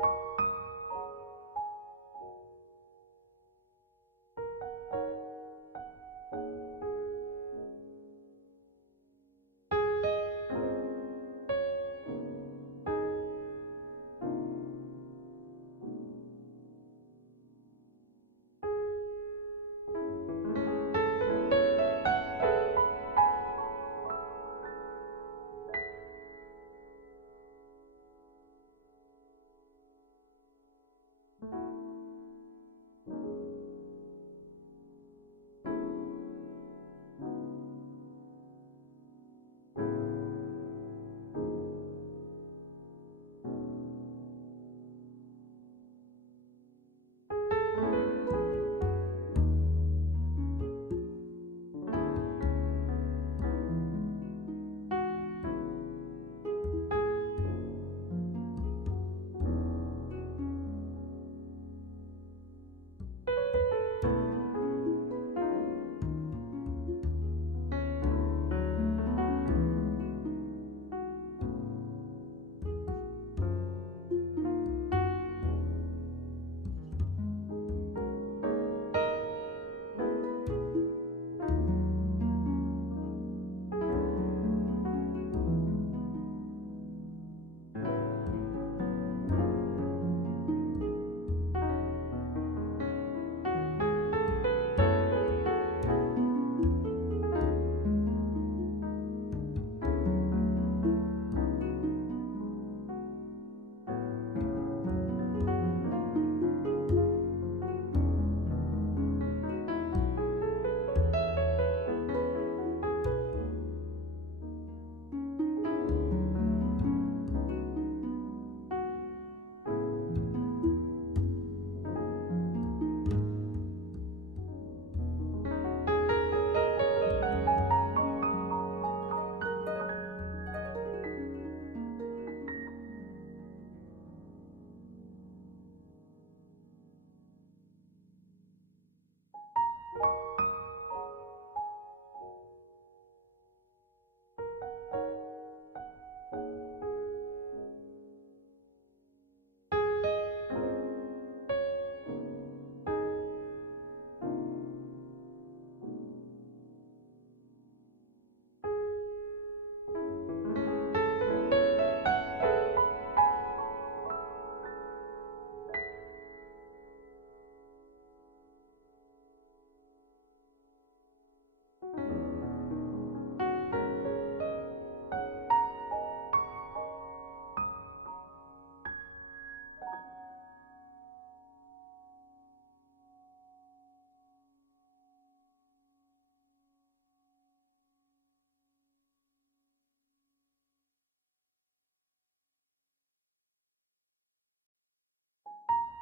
you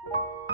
you